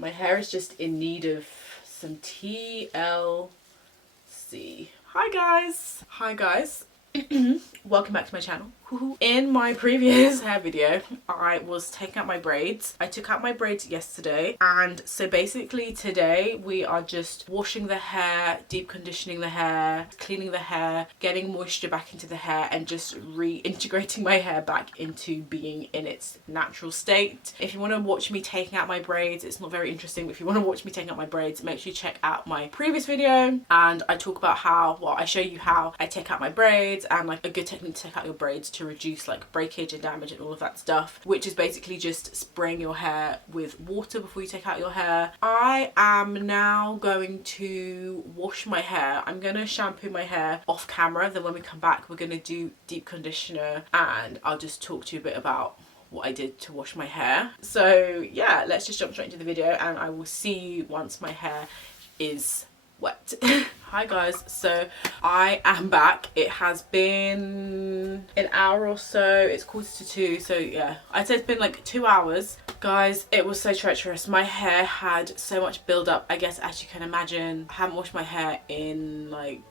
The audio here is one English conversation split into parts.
My hair is just in need of some TLC. Hi guys. Hi guys. Welcome back to my channel. In my previous hair video, I was taking out my braids. I took out my braids yesterday, and so basically today we are just washing the hair, deep conditioning the hair, cleaning the hair, getting moisture back into the hair, and just reintegrating my hair back into being in its natural state. If you want to watch me taking out my braids, it's not very interesting, but if you want to watch me taking out my braids, make sure you check out my previous video, and I talk about how, well, I show you how I take out my braids and like a good technique to take out your braids to reduce like breakage and damage and all of that stuff, which is basically just spraying your hair with water before you take out your hair. I am now going to wash my hair. I'm gonna shampoo my hair off camera, then when we come back we're gonna do deep conditioner, and I'll just talk to you a bit about what I did to wash my hair. So yeah, let's just jump straight into the video, and I will see you once my hair is wet. Hi guys, so I am back. It has been an hour or so. It's 1:45, so yeah, I'd say it's been like 2 hours. Guys, it was so treacherous. My hair had so much build up. I guess as you can imagine, I haven't washed my hair in like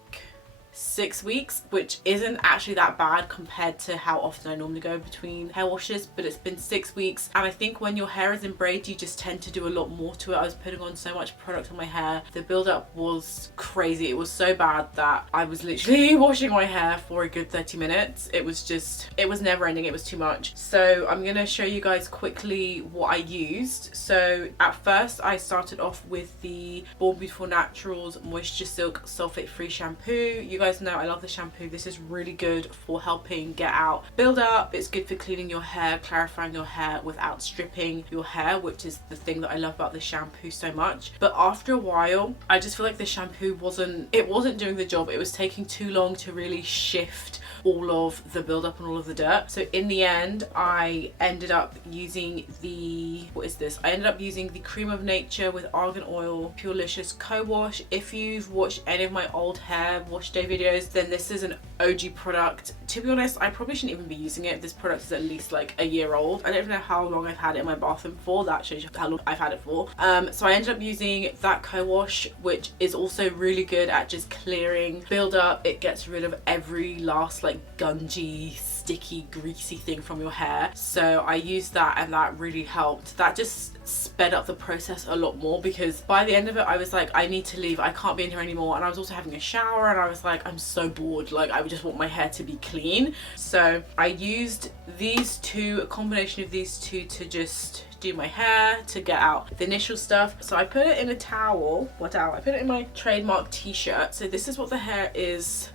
6 weeks, which isn't actually that bad compared to how often I normally go between hair washes, but it's been 6 weeks, and I think when your hair is in braids you just tend to do a lot more to it. I was putting on so much product on my hair. The build-up was crazy. It was so bad that I was literally washing my hair for a good 30 minutes. It was never ending. It was too much. So I'm gonna show you guys quickly what I used. So at first I started off with the Born Beautiful Naturals Moisture Silk Sulfate Free Shampoo. You guys know I love the shampoo. This is really good for helping get out build up. It's good for cleaning your hair, clarifying your hair without stripping your hair, which is the thing that I love about the shampoo so much. But after a while I just feel like the shampoo wasn't doing the job. It was taking too long to really shift all of the buildup and all of the dirt. So in the end I ended up using the, what is this? I ended up using the Cream of Nature with Argan Oil Purelicious Co-Wash. If you've watched any of my old hair wash day videos, then this is an OG product. To be honest, I probably shouldn't even be using it. This product is at least like a year old. I don't even know how long I've had it in my bathroom for. That shows you how long I've had it for. So I ended up using that co-wash, which is also really good at just clearing buildup. It gets rid of every last like gungy, sticky, greasy thing from your hair. So I used that, and that really helped. That just sped up the process a lot more, because by the end of it I was like, I need to leave, I can't be in here anymore. And I was also having a shower, and I was like, I'm so bored, like I would just want my hair to be clean. So I used these two, a combination of these two, to just do my hair, to get out the initial stuff. So I put it in a towel. What towel? I put it in my trademark t-shirt. So this is what the hair is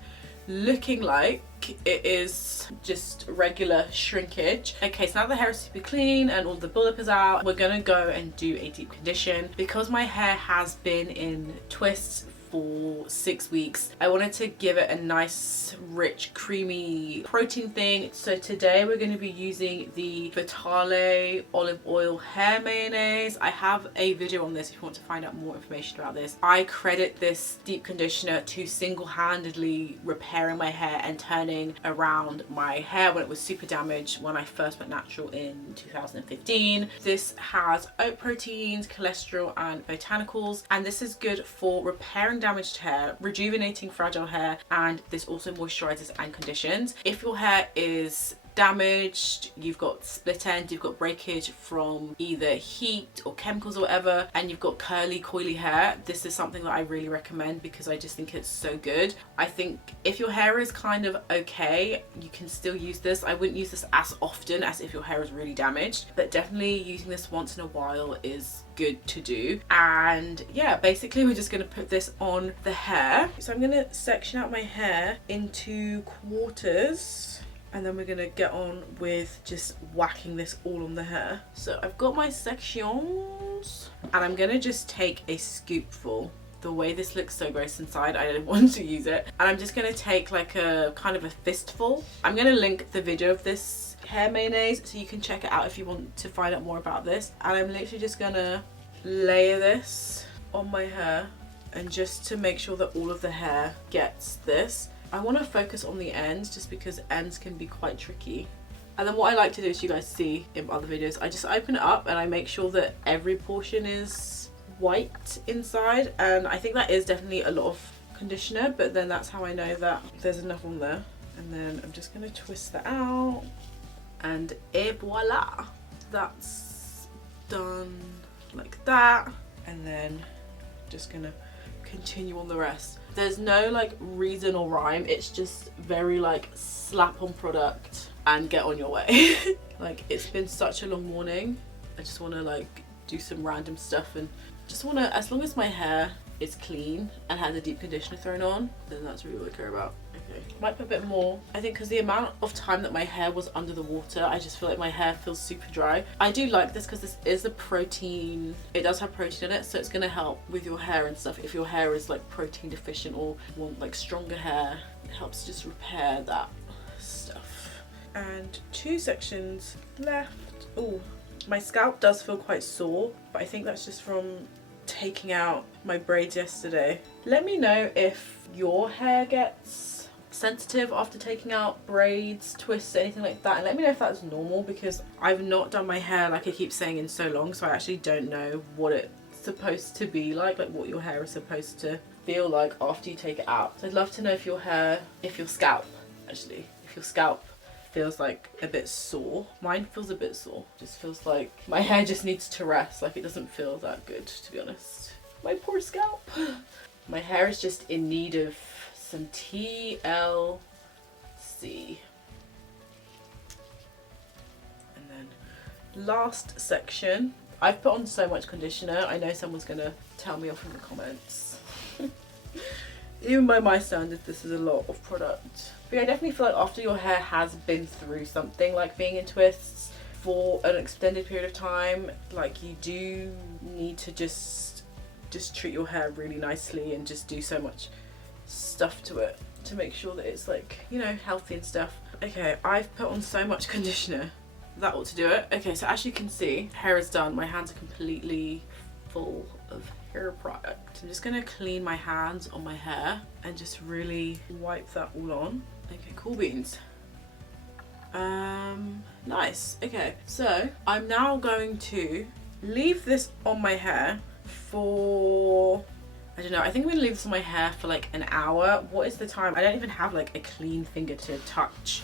looking like. It is just regular shrinkage. Okay, so now the hair is super clean and all the buildup is out, we're gonna go and do a deep condition. Because my hair has been in twists for 6 weeks, I wanted to give it a nice rich creamy protein thing. So today we're going to be using the Vitale olive oil hair mayonnaise. I have a video on this if you want to find out more information about this. I credit this deep conditioner to single-handedly repairing my hair and turning around my hair when it was super damaged when I first went natural in 2015. This has oat proteins, cholesterol and botanicals, and this is good for repairing damaged hair, rejuvenating fragile hair, and this also moisturizes and conditions. If your hair is damaged, you've got split ends, you've got breakage from either heat or chemicals or whatever, and you've got curly, coily hair, this is something that I really recommend because I just think it's so good. I think if your hair is kind of okay, you can still use this. I wouldn't use this as often as if your hair is really damaged, but definitely using this once in a while is good to do. And yeah, basically we're just going to put this on the hair. So I'm going to section out my hair into quarters, and then we're gonna get on with just whacking this all on the hair. So I've got my sections, and I'm gonna just take a scoopful. The way this looks so gross inside, I don't want to use it. And I'm just gonna take like a kind of a fistful. I'm gonna link the video of this hair mayonnaise so you can check it out if you want to find out more about this. And I'm literally just gonna layer this on my hair, and just to make sure that all of the hair gets this. I want to focus on the ends just because ends can be quite tricky. And then what I like to do, as you guys see in other videos, I just open it up and I make sure that every portion is white inside, and I think that is definitely a lot of conditioner, but then that's how I know that there's enough on there. And then I'm just gonna twist that out, and voila, that's done like that. And then just gonna continue on the rest. There's no like reason or rhyme, it's just very like slap on product and get on your way. Like, it's been such a long morning, I just want to like do some random stuff, and just want to, as long as my hair is clean and has a deep conditioner thrown on, then that's really what I care about. Okay, might put a bit more, I think, because the amount of time that my hair was under the water, I just feel like my hair feels super dry. I do like this because this is a protein, it does have protein in it, so it's going to help with your hair and stuff. If your hair is like protein deficient or want like stronger hair, it helps just repair that stuff. And 2 sections left. Oh, my scalp does feel quite sore, but I think that's just from taking out my braids yesterday. Let me know if your hair gets sensitive after taking out braids, twists, anything like that, and let me know if that's normal, because I've not done my hair, like I keep saying, in so long, so I actually don't know what it's supposed to be like what your hair is supposed to feel like after you take it out. So I'd love to know if your scalp feels like a bit sore. Mine feels a bit sore. Just feels like my hair just needs to rest. Like, it doesn't feel that good, to be honest. My poor scalp. My hair is just in need of some TLC. And then last section. I've put on so much conditioner. I know someone's gonna tell me off in the comments. Even by my standards, this is a lot of product. But yeah, I definitely feel like after your hair has been through something like being in twists for an extended period of time, like, you do need to just treat your hair really nicely and just do so much stuff to it to make sure that it's like, you know, healthy and stuff. Okay, I've put on so much conditioner. That ought to do it. Okay, so as you can see, hair is done. My hands are completely full of hair product. I'm just gonna clean my hands on my hair and just really wipe that all on. Okay, cool beans. Nice. Okay, so I'm now going to leave this on my hair for, I don't know, I think I'm gonna leave this on my hair for like an hour. What is the time? I don't even have like a clean finger to touch.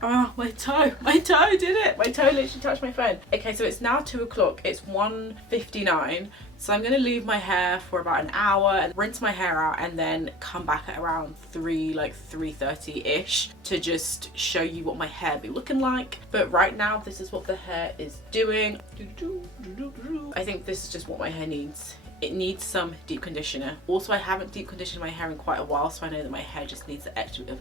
Oh, my toe did it. My toe literally touched my phone. Okay, so it's now 2 o'clock. It's 1:59. So I'm gonna leave my hair for about an hour and rinse my hair out, and then come back at around 3:30-ish to just show you what my hair be looking like. But right now, this is what the hair is doing. I think this is just what my hair needs. It needs some deep conditioner. Also, I haven't deep conditioned my hair in quite a while, so I know that my hair just needs the extra bit of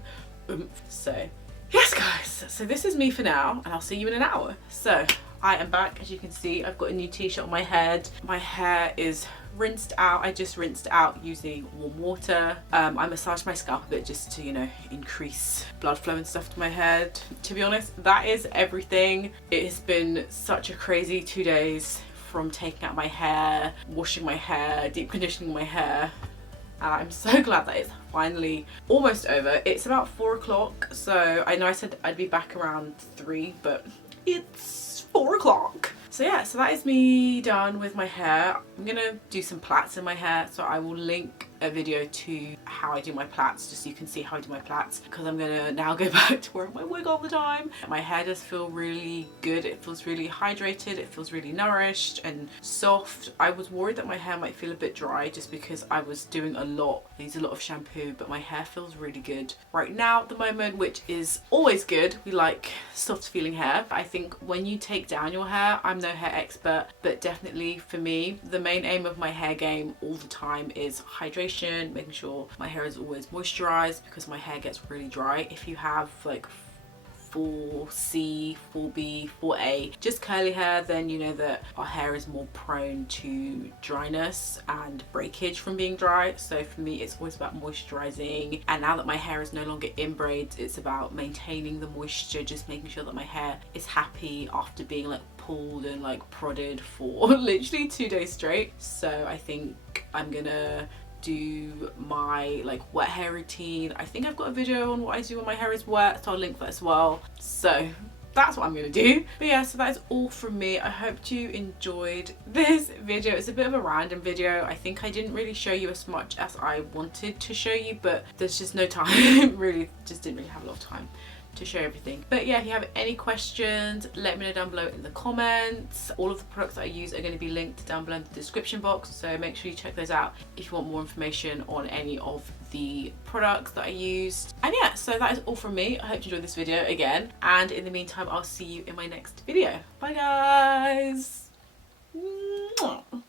oomph. So yes guys, so this is me for now, and I'll see you in an hour. So I am back. As you can see, I've got a new t-shirt on my head. My hair is rinsed out. I just rinsed out using warm water. I massaged my scalp a bit just to, you know, increase blood flow and stuff to my head. To be honest, that is everything. It has been such a crazy 2 days, from taking out my hair, washing my hair, deep conditioning my hair. I'm so glad that it's finally almost over. It's about 4 o'clock, so I know I said I'd be back around 3, but it's 4 o'clock. So yeah, so that is me done with my hair. I'm gonna do some plaits in my hair, so I will link a video to how I do my plaits, just so you can see how I do my plaits, because I'm gonna now go back to wearing my wig all the time. My hair does feel really good. It feels really hydrated. It feels really nourished and soft. I was worried that my hair might feel a bit dry just because I was doing a lot. I used a lot of shampoo, but my hair feels really good right now at the moment, which is always good. We like soft feeling hair. I think when you take down your hair, I'm no hair expert, but definitely for me, the main aim of my hair game all the time is hydration, making sure my hair is always moisturized, because my hair gets really dry. If you have like 4C, 4B, 4A, just curly hair, then you know that our hair is more prone to dryness and breakage from being dry. So for me, it's always about moisturizing. And now that my hair is no longer in braids, it's about maintaining the moisture, just making sure that my hair is happy after being like pulled and like prodded for literally 2 days straight. So I think I'm gonna do my like wet hair routine. I think I've got a video on what I do when my hair is wet, so I'll link that as well. So that's what I'm gonna do. But yeah, so that is all from me. I hope you enjoyed this video. It's a bit of a random video. I think I didn't really show you as much as I wanted to show you, but there's just no time. Really just didn't really have a lot of time to show everything. But yeah, if you have any questions, let me know down below in the comments. All of the products that I use are going to be linked down below in the description box, so make sure you check those out if you want more information on any of the products that I used. And yeah, so that is all from me. I hope you enjoyed this video again, and in the meantime I'll see you in my next video. Bye guys. Mwah.